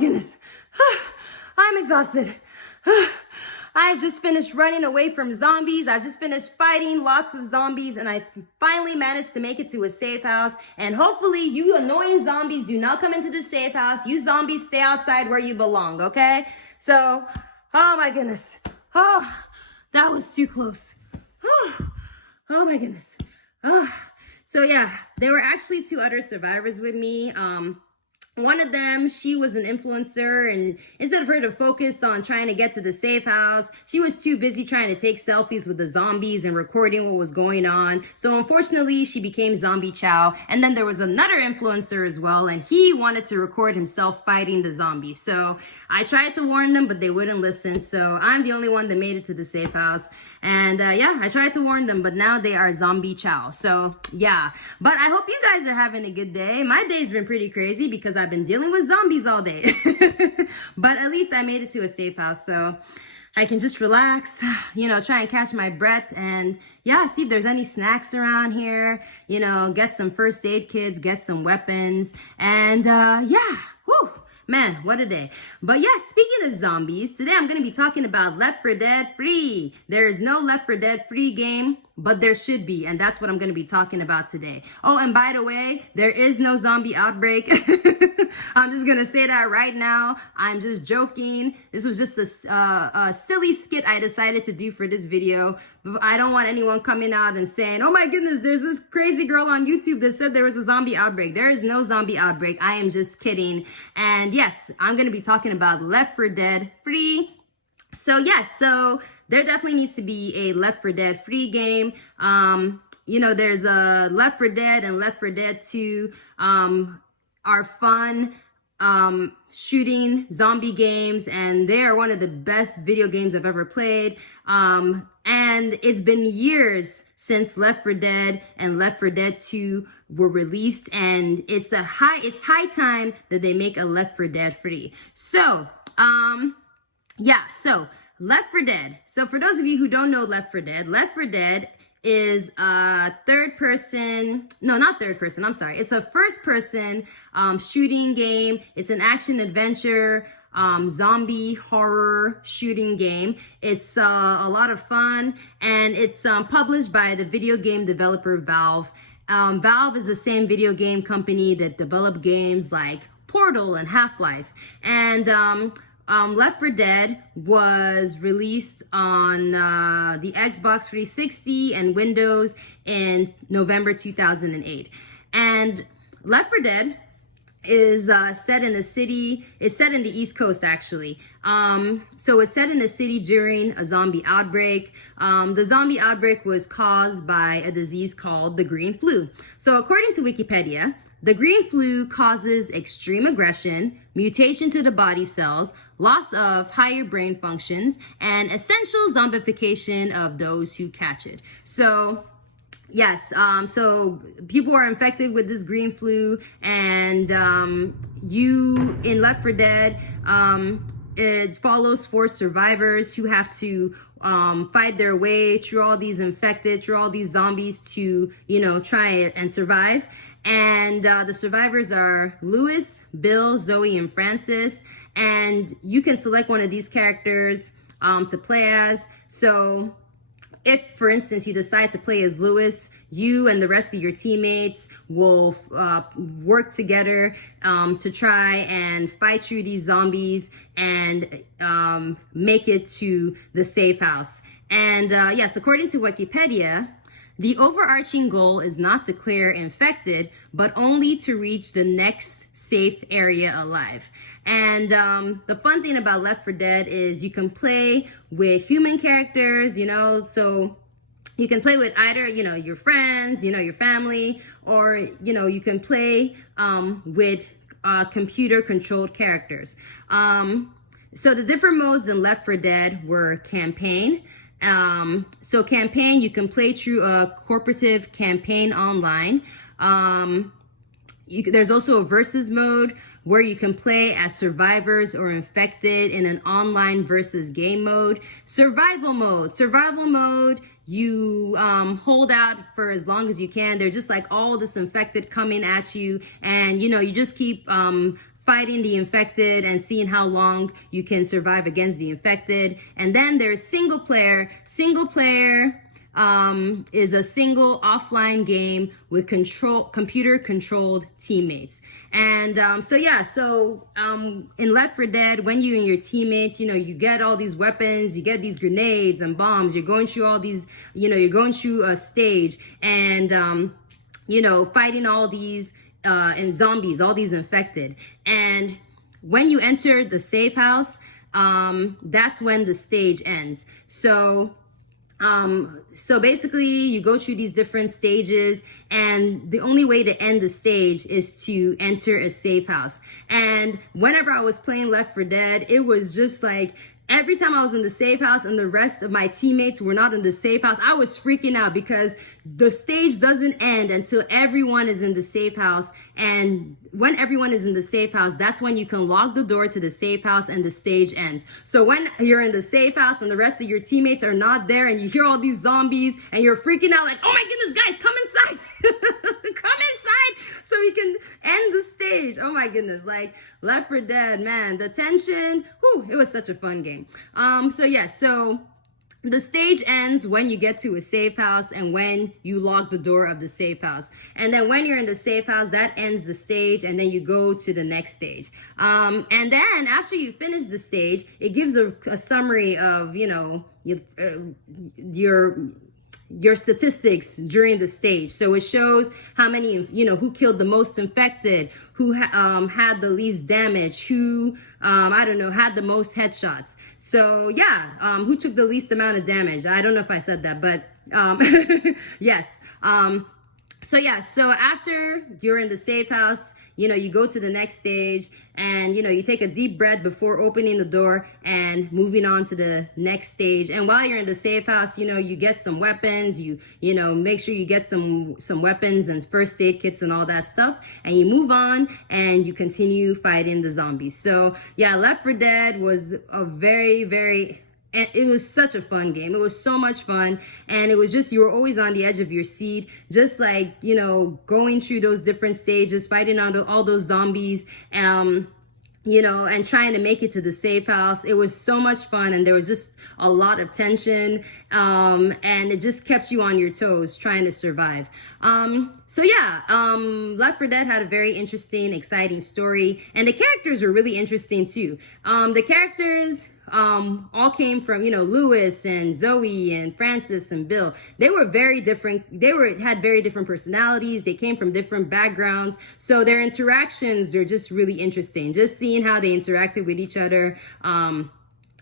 goodness. I'm exhausted. I've just finished running away from zombies. I've just finished fighting lots of zombies, and I finally managed to make it to a safe house. And hopefully you annoying zombies do not come into the safe house. You zombies stay outside where you belong, okay? So, oh my goodness. Oh, that was too close. Oh my goodness. So yeah, there were actually two other survivors with me. One of them, she was an influencer, and instead of her to focus on trying to get to the safe house, she was too busy trying to take selfies with the zombies and recording what was going on. So unfortunately, she became Zombie Chow. And then there was another influencer as well, and he wanted to record himself fighting the zombies. So I tried to warn them, but they wouldn't listen. So I'm the only one that made it to the safe house. And yeah, I tried to warn them, but now they are Zombie Chow. So yeah, but I hope you guys are having a good day. My day's been pretty crazy because I've been dealing with zombies all day. But at least I made it to a safe house, so I can just relax, you know, try and catch my breath, and yeah, see if there's any snacks around here, you know, get some first aid kits, get some weapons, and yeah, whew. Man, what a day. But yeah, speaking of zombies, today I'm going to be talking about Left 4 Dead Free. There is no Left 4 Dead Free game, but there should be, and that's what I'm going to be talking about today. Oh, and by the way, there is no zombie outbreak. I'm just going to say that right now. I'm just joking. This was just a silly skit I decided to do for this video. I don't want anyone coming out and saying, oh my goodness, there's this crazy girl on YouTube that said there was a zombie outbreak. There is no zombie outbreak. I am just kidding. And yes, I'm going to be talking about Left 4 Dead Free. So yes, so there definitely needs to be a Left 4 Dead Free game. You know, there's a Left 4 Dead and Left 4 Dead 2 are fun shooting zombie games, and they are one of the best video games I've ever played. And it's been years since Left 4 Dead and Left 4 Dead 2 were released, and it's high time that they make a Left 4 Dead Free. So, yeah, so Left 4 Dead. So for those of you who don't know Left 4 Dead, Left 4 Dead is a it's a first person shooting game. It's an action adventure zombie horror shooting game. It's a lot of fun, and it's published by the video game developer Valve. Valve is the same video game company that developed games like Portal and Half-Life. And Left 4 Dead was released on the Xbox 360 and Windows in November 2008. And Left 4 Dead is set in a city. It's set in the East Coast, actually. So it's set in a city during a zombie outbreak. The zombie outbreak was caused by a disease called the green flu. So according to Wikipedia, the green flu causes extreme aggression, mutation to the body cells, loss of higher brain functions, and essential zombification of those who catch it. So yes, so people are infected with this green flu, and you in Left 4 Dead, it follows 4 survivors who have to fight their way through all these zombies to, you know, try and survive. And the survivors are Lewis, Bill, Zoe, and Francis. And you can select one of these characters to play as. So if, for instance, you decide to play as Lewis, you and the rest of your teammates will work together to try and fight through these zombies and make it to the safe house. And yes, according to Wikipedia, the overarching goal is not to clear infected, but only to reach the next safe area alive. And the fun thing about Left 4 Dead is you can play with human characters, you know, so you can play with either, you know, your friends, you know, your family, or, you know, you can play with computer controlled characters. So the different modes in Left 4 Dead were campaign. So campaign, you can play through a cooperative campaign online. There's also a versus mode where you can play as survivors or infected in an online versus game mode. Survival mode, you hold out for as long as you can. They're just like all this infected coming at you, and you know, you just keep fighting the infected and seeing how long you can survive against the infected. And then there's single player. Single player is a single offline game with computer controlled teammates. And in Left 4 Dead, when you and your teammates, you get all these weapons, you get these grenades and bombs, you're going through all these, you're going through a stage and fighting all these and zombies, all these infected. And when you enter the safe house, that's when the stage ends. So basically you go through these different stages, and the only way to end the stage is to enter a safe house. And whenever I was playing Left 4 Dead, it was just like, every time I was in the safe house and the rest of my teammates were not in the safe house, I was freaking out because the stage doesn't end until everyone is in the safe house. And when everyone is in the safe house, that's when you can lock the door to the safe house and the stage ends. So when you're in the safe house and the rest of your teammates are not there and you hear all these zombies and you're freaking out like, oh my goodness, guys, come inside. Come inside so we can end the stage. Oh my goodness, like Left 4 Dead, man, the tension, it was such a fun game. So the stage ends when you get to a safe house and when you lock the door of the safe house. And then when you're in the safe house, that ends the stage, and then you go to the next stage. And then after you finish the stage, it gives a summary of, your statistics during the stage. So it shows how many, who killed the most infected, who had the least damage, who, had the most headshots. So who took the least amount of damage. I don't know if I said that, but yes. So after you're in the safe house, you go to the next stage and, you take a deep breath before opening the door and moving on to the next stage. And while you're in the safe house, you get some weapons, you make sure you get some weapons and first aid kits and all that stuff. And you move on and you continue fighting the zombies. So Left 4 Dead was a very, very, and it was such a fun game. It was so much fun. And it was just, you were always on the edge of your seat, just like, going through those different stages, fighting all those zombies, and trying to make it to the safe house. It was so much fun, and there was just a lot of tension, and it just kept you on your toes trying to survive. Left 4 Dead had a very interesting, exciting story, and the characters were really interesting too. The characters all came from, Lewis and Zoe and Francis and Bill. They were very different. Had very different personalities. They came from different backgrounds. So their interactions are just really interesting. Just seeing how they interacted with each other.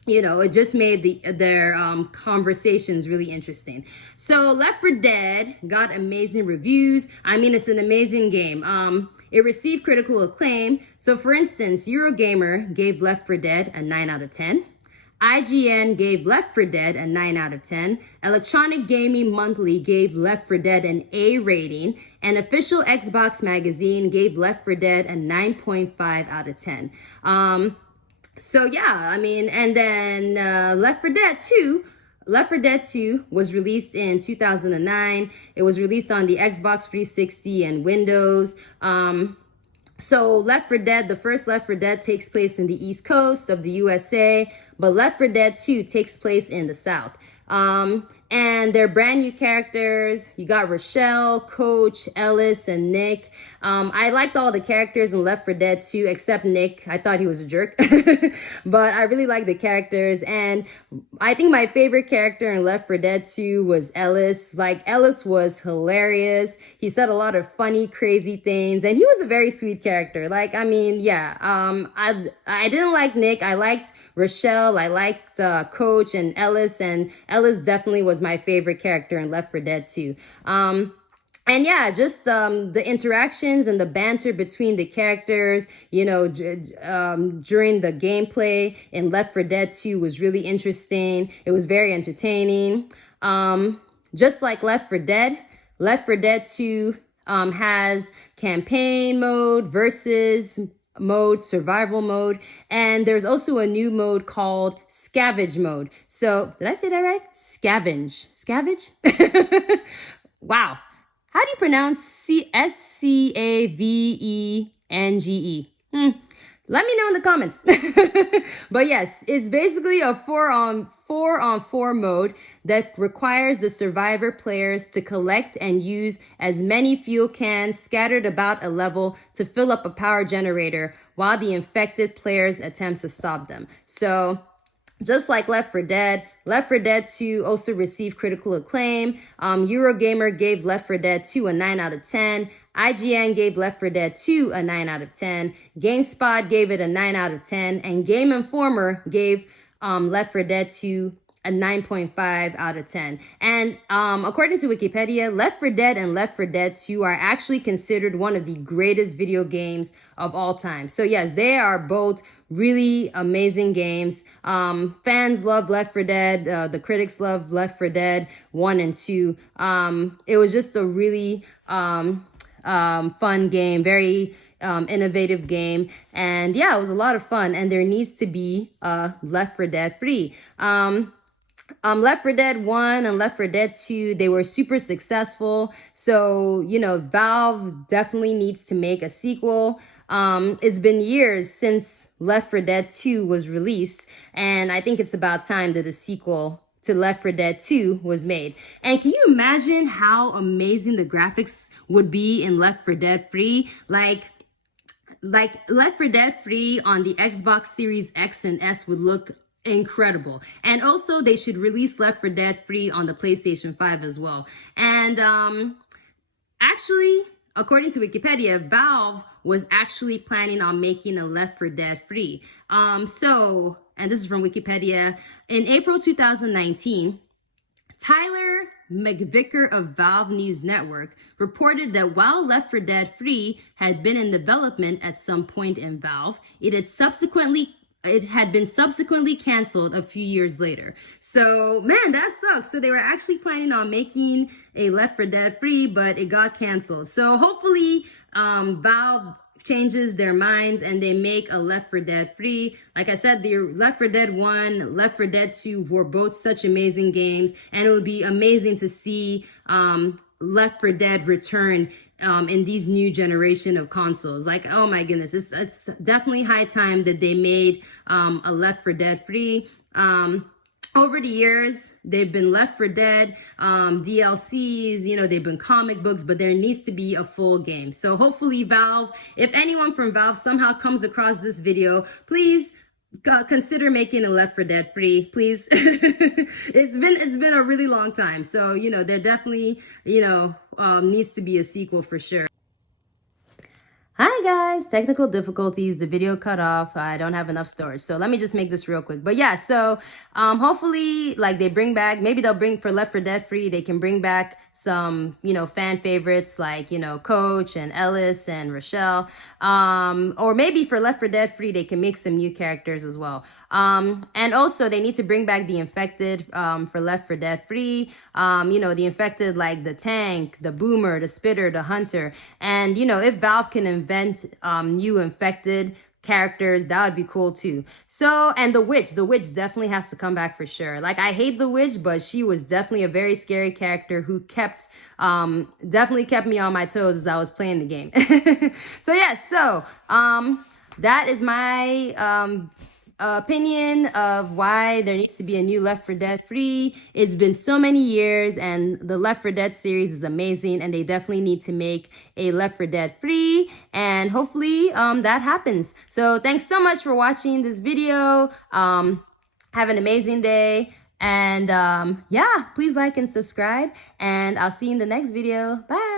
It just made their conversations really interesting. So Left 4 Dead got amazing reviews. I mean, it's an amazing game. It received critical acclaim. So for instance, Eurogamer gave Left 4 Dead a 9 out of 10. IGN gave Left 4 Dead a 9 out of 10. Electronic Gaming Monthly gave Left 4 Dead an A rating. And Official Xbox Magazine gave Left 4 Dead a 9.5 out of 10. And then Left 4 Dead 2. Left 4 Dead 2 was released in 2009. It was released on the Xbox 360 and Windows. So Left 4 Dead, the first Left 4 Dead takes place in the East Coast of the USA, but Left 4 Dead 2 takes place in the South. And they're brand new characters. You got Rochelle, Coach, Ellis, and Nick. I liked all the characters in Left 4 Dead 2, except Nick. I thought he was a jerk. But I really like the characters. And I think my favorite character in Left 4 Dead 2 was Ellis. Like, Ellis was hilarious. He said a lot of funny, crazy things. And he was a very sweet character. Like, I mean, I didn't like Nick. I liked Rochelle. I liked Coach and Ellis definitely was my favorite character in Left 4 Dead 2. The interactions and the banter between the characters, during the gameplay in Left 4 Dead 2 was really interesting. It was very entertaining. Just like Left 4 Dead, Left 4 Dead 2 has campaign mode, versus mode, survival mode, and there's also a new mode called scavenge mode. So did I say that right? Scavenge? Wow. How do you pronounce SCAVENGE? Let me know in the comments. But yes, it's basically a 4-on-4 mode that requires the survivor players to collect and use as many fuel cans scattered about a level to fill up a power generator while the infected players attempt to stop them. So just like Left 4 Dead, Left 4 Dead 2 also received critical acclaim. Eurogamer gave Left 4 Dead 2 a 9 out of 10. IGN gave Left 4 Dead 2 a 9 out of 10. GameSpot gave it a 9 out of 10. And Game Informer gave Left 4 Dead 2 a 9.5 out of 10. And according to Wikipedia, Left 4 Dead and Left 4 Dead 2 are actually considered one of the greatest video games of all time. So yes, they are both really amazing games. Fans love Left 4 Dead. The critics love Left 4 Dead 1 and 2. It was just a really fun game, very innovative game. And yeah, it was a lot of fun. And there needs to be Left 4 Dead 3. Left 4 Dead 1 and Left 4 Dead 2, they were super successful. So, you know, Valve definitely needs to make a sequel. It's been years since Left 4 Dead 2 was released, and I think it's about time that a sequel to Left 4 Dead 2 was made. And can you imagine how amazing the graphics would be in Left 4 Dead 3? Like Left 4 Dead 3 on the Xbox Series X and S would look incredible. And also they should release Left 4 Dead 3 on the PlayStation 5 as well. And actually, according to Wikipedia, Valve was actually planning on making a Left 4 Dead 3. And this is from Wikipedia, in April 2019, Tyler McVicker of Valve News Network reported that while Left 4 Dead 3 had been in development at some point in Valve, it had been subsequently canceled a few years later. So, man, that sucks. So they were actually planning on making a Left 4 Dead 3, but it got canceled. So hopefully Valve changes their minds and they make a Left 4 Dead 3. Like I said, the Left 4 Dead 1, Left 4 Dead 2 were both such amazing games, and it would be amazing to see Left 4 Dead return in these new generation of consoles. Like, oh my goodness, it's definitely high time that they made a Left 4 Dead 3. Over the years, they've been Left 4 Dead, DLCs, you know, they've been comic books, but there needs to be a full game. So hopefully Valve, if anyone from Valve somehow comes across this video, please consider making a Left 4 Dead 3, please. It's been a really long time. So, you know, there definitely, you know, needs to be a sequel for sure. Hi guys, technical difficulties, the video cut off, I don't have enough storage, so let me just make this real quick. But yeah, so hopefully like they bring back, maybe they'll bring for Left 4 Dead 3, they can bring back some, you know, fan favorites like, you know, Coach and Ellis and Rochelle, or maybe for Left 4 Dead 3 they can make some new characters as well. And also they need to bring back the infected for Left 4 Dead 3, you know, the infected like the tank, the boomer, the spitter, the hunter. And you know, if Valve can invent new infected characters, that would be cool too. So, and the witch definitely has to come back for sure. Like, I hate the witch, but she was definitely a very scary character who kept definitely kept me on my toes as I was playing the game. So yeah, so that is my opinion of why there needs to be a new Left 4 Dead 3. It's been so many years, and the Left 4 Dead series is amazing, and they definitely need to make a Left 4 Dead 3, and hopefully that happens. So thanks so much for watching this video. Have an amazing day, and yeah, please like and subscribe, and I'll see you in the next video. Bye.